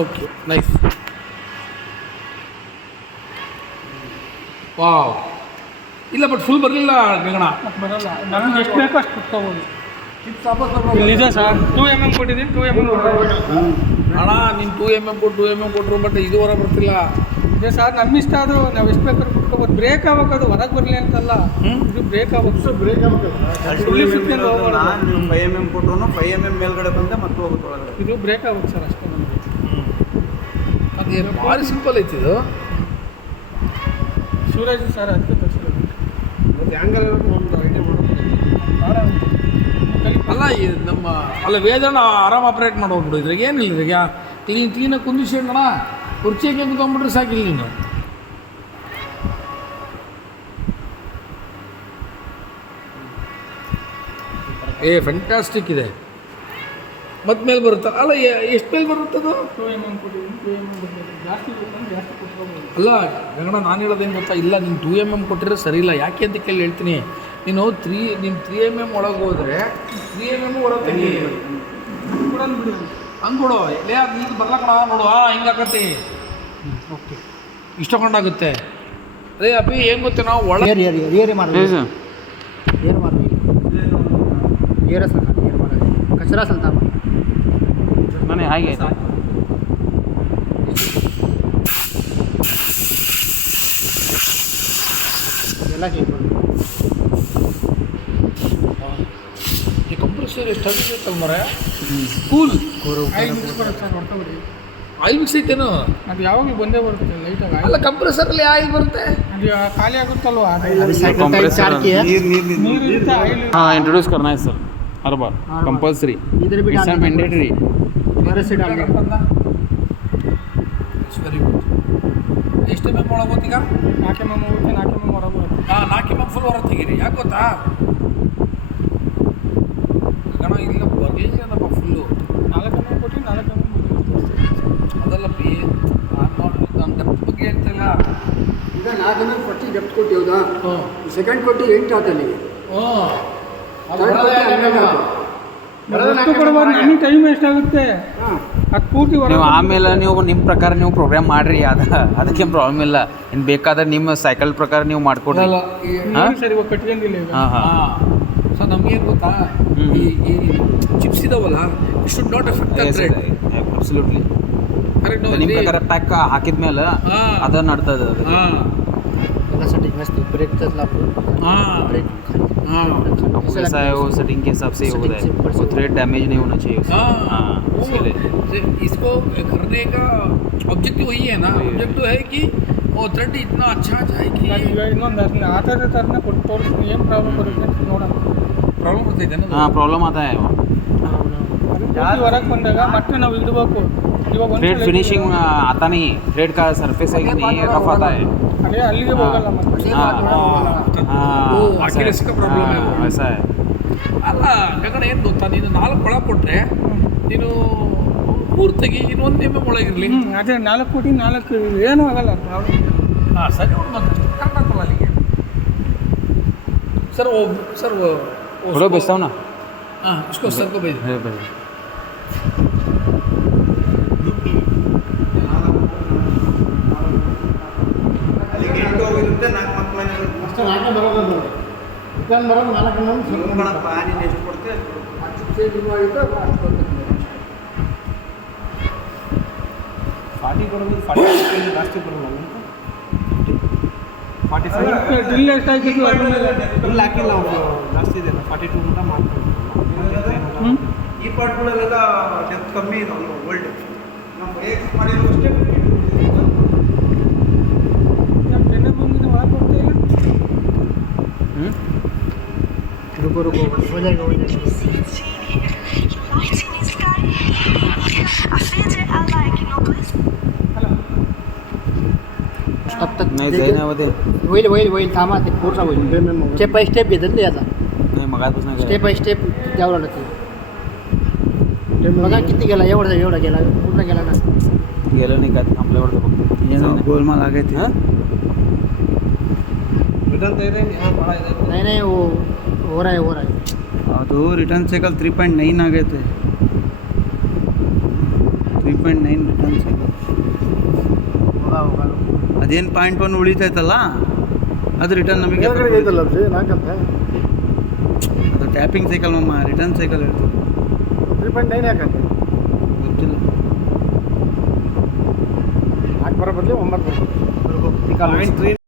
Okay nice. Wow, ಇಲ್ಲ but full ಬರಲಿಲ್ಲ ಗಗನ. ಬರಲ್ಲ, ನಮ್ಗೆ ಎಷ್ಟು ಬೇಕೋ ಅಷ್ಟು ಕುತ್ಕೋಬೋದು. ನಿಜ ಸರ್, 2 mm ಕೊಟ್ಟಿದ್ದೀನಿ, 2 mm ಅಣ್ಣ ನೀನು 2 mm ಕೊಟ್ಟು 2 mm ಕೊಟ್ಟರು ಬಟ್ ಇದುವರೆ ಬರ್ತಿಲ್ಲ. ನಿಜ ಸರ್, ನಮ್ಮ ಇಷ್ಟ ಅದು, ನಾವು ಎಷ್ಟು ಬೇಕಾದ್ರೂ ಕುತ್ಕೋಬೋದು. ಬ್ರೇಕ್ ಆಗ್ಬೇಕು, ಅದು ಹೊರಗೆ ಬರಲಿ ಅಂತಲ್ಲ, ಇದು ಬ್ರೇಕ್ ಆಗ್ಬೇಕು. ಬ್ರೇಕ್ ಸುಳ್ಳಿ ಸುತ್ಕೊಂಡು ಹೋಗ್ಬಾರ್ದು. ನೀವು 5 mm ಕೊಟ್ಟರು 5 mm ಮೇಲ್ಗಡೆ ಬಂದೆ ಮತ್ತೆ ಹೋಗುತ್ತೆ ಒಳಗಡೆ. ಇದು ಬ್ರೇಕ್ ಆಗ್ಬೇಕು ಸರ್, ಅಷ್ಟೇ ನಮಗೆ. ಅದೇ ಭಾರಿ ಸಿಂಪಲ್ ಐತಿ ಇದು. ಸೂರಜ್ ಸರ್ ಅದಕ್ಕೆ ತರಿಸಿರೋದು. ಹ್ಯಾಂಗಲ್ ಒಂದು ಐಡಿಯಾ ಮಾಡೋದು. ಅಲ್ಲ ನಮ್ಮ ಅಲ್ಲ ವೇದಣ್ಣ ಆರಾಮ್ ಆಪ್ರೇಟ್ ಮಾಡೋಗ್ಬಿಡು. ಇದ್ರಾಗ ಏನಿಲ್ಲ, ಇದ್ರಾಗ ಕ್ಲೀನಾಗಿ ಕುಂದಿಸ್ಕೊಂಡಣ ಕುರ್ಚಿಗೆ ಕುತ್ಕೊಂಡ್ಬಿಟ್ರೆ ಸಾಕಿಲ್ಲ ನೀನು. ಫ್ಯಾಂಟಾಸ್ಟಿಕ್ ಇದೆ. ಮತ್ತೆ ಮೇಲೆ ಬರುತ್ತಾ? ಅಲ್ಲ ಎಷ್ಟು ಮೇಲೆ ಬರುತ್ತದು? 2 mm ಕೊಟ್ಟಿದ್ದೀನಿ, 2 mm ಬರ್ತದೆ. ಜಾಸ್ತಿ ಬೇಕಂದ್ರೆ ಜಾಸ್ತಿ ಕುತ್ಕೋಬೋದು. ಅಲ್ಲ ಗಂಗಣ್ಣ, ನಾನು ಹೇಳೋದೇನು ಗೊತ್ತಾ, ಇಲ್ಲ ನೀನು 2 mm ಕೊಟ್ಟಿರೋ ಸರಿ ಇಲ್ಲ. ಯಾಕೆ ಅಂತ ಕೇಳಿ ಹೇಳ್ತೀನಿ. ನೀನು 3 mm ಒಳಗೆ ಹೋದರೆ 3 mm ಹೊರಗೆ ತೆಗಿ ಹಂಗೆ ಕೊಡು. ಲೇ ಅದು ನೀನು ಬರ್ಲಕ್ಕಣ ನೋಡು, ಹಿಂಗೆ ಆಕತಿ. ಓಕೆ, ಇಷ್ಟಕೊಂಡಾಗುತ್ತೆ. ಅದೇ ಅಪ್ಪಿ ಏನು ಗೊತ್ತೆ, ನಾವು ಒಳಗೆ ಏರಿ ಮಾಡೋದು, ಏರು ಮಾಡೋದು, ಏರ ಸಲ ಏರು ಮಾಡೋದು, ಕಚರ ಸಲ್ತಾ ಮನೆ ಹಾಗೆ ಎಲ್ಲ ಕೇಳ್ಬೋದು. ಈ ಕಂಪ್ರೆಸರ್ ಎಷ್ಟು ಆಗಿರುತ್ತಲ್ಲ ಮರ. ಕೂಲ್ ಆಯಿಲ್ ಮಿಕ್ಸ್ ಬರುತ್ತೆ ಸರ್, ಹೊಡ್ಕೊಬಿಡಿ. ಆಯಿಲ್ ಮಿಕ್ಸ್ ಐತೇನು? ಅದು ಯಾವಾಗಲೂ ಬಂದೇ ಬರುತ್ತೆ ಲೈಟಾಗಿ. ಅಲ್ಲ ಕಂಪ್ರೆಸರಲ್ಲಿ ಆಯಿಲ್ ಬರುತ್ತೆ. ಅದು ಖಾಲಿ ಆಗುತ್ತಲ್ವ, अभी साइकिल टाइप चार की है, ನೀರು ಇರುತ್ತೆ, ಆಯಿಲ್ हाँ इंट्रोड्यूस करना है सर हर बार कंपल्सरी. इधर भी इट्स डालना मैंडेटरी. मेरे से डालने ಇಟ್ಸ್ ವೆರಿ ಗುಡ್. ಎಷ್ಟು ಎಮ್ ಎಮ್ ಒಳಗೆ ಗೊತ್ತೀಗ? 4 mm ಹೋಗುತ್ತೆ, 4 mm ಹೊರಗೆ ಬರುತ್ತೆ. 4 mm ಫುಲ್ ಹೊರಗೆ ತೆಗೀರಿ. ಯಾಕೆ ಗೊತ್ತಾ ಗಣ, ಇಲ್ಲ ಬರಲಿಲ್ಲಪ್ಪ ಫುಲ್ಲು. 4 mm ಕೊಟ್ಟು 4 mm ಬಂದಿರುತ್ತೆ. ಅದೆಲ್ಲ ನಾನು ಡೆಪ್ತ್ ಬಗ್ಗೆ ಹೇಳ್ತಿಲ್ಲ. ಈಗ 4 mm ಕೊಟ್ಟು ಡೆಪ್ತ್ ಕೊಟ್ಟು ಹೌದಾ, ಸೆಕೆಂಡ್ ಕೊಟ್ಟು 8 ಆತ ಅಲ್ಲಿಗೆ. ಎಷ್ಟು ಕೊಡಬಾರ್ದು, ನಮಗೆ ಟೈಮ್ ಎಷ್ಟಾಗುತ್ತೆ ಅದು ಪೂರ್ತಿ ಹೊರಗೆ. ನೀವು ಆಮೇಲೆ ನೀವು ನಿಮ್ಮ ಪ್ರಕಾರ ನೀವು ಪ್ರೋಗ್ರಾಮ್ ಮಾಡಿರಿ, ಅದಕ್ಕೇನು ಪ್ರಾಬ್ಲಮ್ ಇಲ್ಲ. ಇನ್ನು ಬೇಕಾದ್ರೆ ನಿಮ್ಮ ಸೈಕಲ್ ಪ್ರಕಾರ ನೀವು ಮಾಡ್ಕೊಡ್ರಿ. ಸರಿ, ಇವಾಗ ಕಟ್ಕೊಂಡಿಲ್ಲ ಈಗ. ಹಾಂ ಹಾಂ ಸೊ ನಮ್ಗೇನು ಗೊತ್ತಾ, ಈ ಚಿಪ್ಸ್ ಇದಾವಲ್ಲ, should not affect the thread. Absolutely correct. ನಿಮ್ಮ ಪ್ರಕಾರ ಪ್ಯಾಕ್ ಹಾಕಿದ್ಮೇಲೆ ಅದ ನಡ್ತದೆ. ಅದು ಎಲ್ಲ ಸೆಟ್ಟಿಂಗ್ मस्त ब्रेक चला ब्रेक ऐसा है वो सेटिंग के हिसाब से ही होता है. वो थ्रेड डैमेज नहीं होना चाहिए उसमें. हाँ उसके लिए इसको करने का ऑब्जेक्टिव वही है ना. ऑब्जेक्टिव है कि वो थ्रेड इतना अच्छा जाए कि ಈಗ ಇನ್ನೊಂದು ಅದನ್ನ ಆ ಥರನೇ ಕೊಟ್ಟು ತೋರಿಸ್ತೀನಿ, ಏನು ಪ್ರಾಬ್ಲಮ್ ಬರುತ್ತೆ ಅಂತ ನೋಡೋಣ. ಪ್ರಾಬ್ಲಮ್ ಬರ್ತೈತೆ ಅನ್ನೋದು. हाँ प्रॉब्लम आता है वो. ಅದು ಹೊರಗೆ ಬಂದಾಗ ಮತ್ತೆ ನಾವು ಇಡಬೇಕು. ಇವಾಗ थ्रेड फिनिशिंग आता नहीं. थ्रेड का सरफेस है कि नहीं रफ आता है. ಅದೇ ಅಲ್ಲಿಗೆ ಹೋಗಲ್ಲ ಮತ್ತೆ. ಅಕ್ಯುರೆಸಿ ಪ್ರಾಬ್ಲಮ್ ऐसा है. ಅಲ್ಲ ಗಗನ, ಏನು ಗೊತ್ತಾ, ನೀನು 4 ಒಳಗೆ ಕೊಟ್ಟರೆ ನೀನು 3 ತೆಗಿ, ಇನ್ನೊಂದು ಎಮ್ ಎಮ್ ಒಳಗಿರಲಿ. ಅದೇ 4 ಕೋಟಿ 4 ಏನೂ ಆಗಲ್ಲ ಪ್ರಾಬ್ಲಮ್. ಹಾಂ ಸರಿ, ಒಂದು ಕರೆಕ್ಟ್ ಆಗ್ತಲ್ಲ ಅಲ್ಲಿಗೆ. ಸರ್ ಸರ್ थोड़ा बेचता हूँ ना. हाँ उसको सर को भेज. ಅಲ್ಲಿಗೆ 8 ಹೋಗಿರುತ್ತೆ, 4 ಮತ್ತೆ ಮನೆ ಅಷ್ಟೇ 4 ಬರೋದು ನೋಡಿ. ರಿಟರ್ನ್ ಬರೋದು 4 mm ನೋಡೋಣಪ್ಪ, ನೀನು ಎಷ್ಟು ಕೊಡ್ತೆ ಸೇವ್ ಮಾಡಿದ್ರೆ ಅಷ್ಟು ಬರ್ತದೆ. 40 ಕೊಡೋದು, 40 ಜಾಸ್ತಿ ಕೊಡೋಲ್ಲ ಅಂತ 45 ಡ್ರಿಲ್ ಎಷ್ಟಾಯ್ತು ಅದ್ರ ಮೇಲೆ ಡ್ರಿಲ್ ಹಾಕಿಲ್ಲ ನಾವು, ಜಾಸ್ತಿ ಇದೆ 42 ಅಂತ ಮಾಡ್ತೀವಿ. ಈ ಪಾರ್ಟ್ಗಳಲ್ಲೆಲ್ಲ ಡೆಪ್ತ್ ಕಮ್ಮಿ ಇದೆ, ಒಂದು ಓಲ್ಡ್ ನಾವು ಎಕ್ಸ್ ಮಾಡಿರೋ ಅಷ್ಟೇ. 10 mm ಒಳಗೆ ಕೊಡ್ತಾ ಇಲ್ಲ. रुको हो जाएगा Light in the sky, I feel it, I like it, no bliss. तब तक नाही जाईना मध्ये. होईल थांबा, ते पूर्ण होईल. स्टेप बाय स्टेप घेतात याचा, नाही मगापासून स्टेप बाय स्टेप द्यावं लागतं. बघा किती गेला, एवढा गेला, पूर्ण गेला ना. गेलं नाही का, थांबल्यावर फक्त ಗೋಲ್ಮಾಲ್ ಆಗೈತಿ. हां ರಿಟರ್ನ್ ಇದೆ, ಭಾಳ ಇದೆ. नहीं वो हो रहा है. ಅದು ರಿಟರ್ನ್ ಸೈಕಲ್ 3.9 ಆಗೈತೆ. 3.9 ರಿಟರ್ನ್ ಸೈಕಲ್. ಅದೇನು 0.1 ಉಳಿತೈತಲ್ಲ ಅದು ರಿಟರ್ನ್ ನಮಗೆ ಅದು ಟ್ಯಾಪಿಂಗ್ ಸೈಕಲ್ ಮಮ್ಮ, ರಿಟರ್ನ್ ಸೈಕಲ್ ಹೇಳ್ತೀವಿ. 3.9 ಯಾಕಂತೆ ಗೊತ್ತಿಲ್ಲ. 4 ಬರೋ ಬದಲು 9 ಬರ್ತದೆ.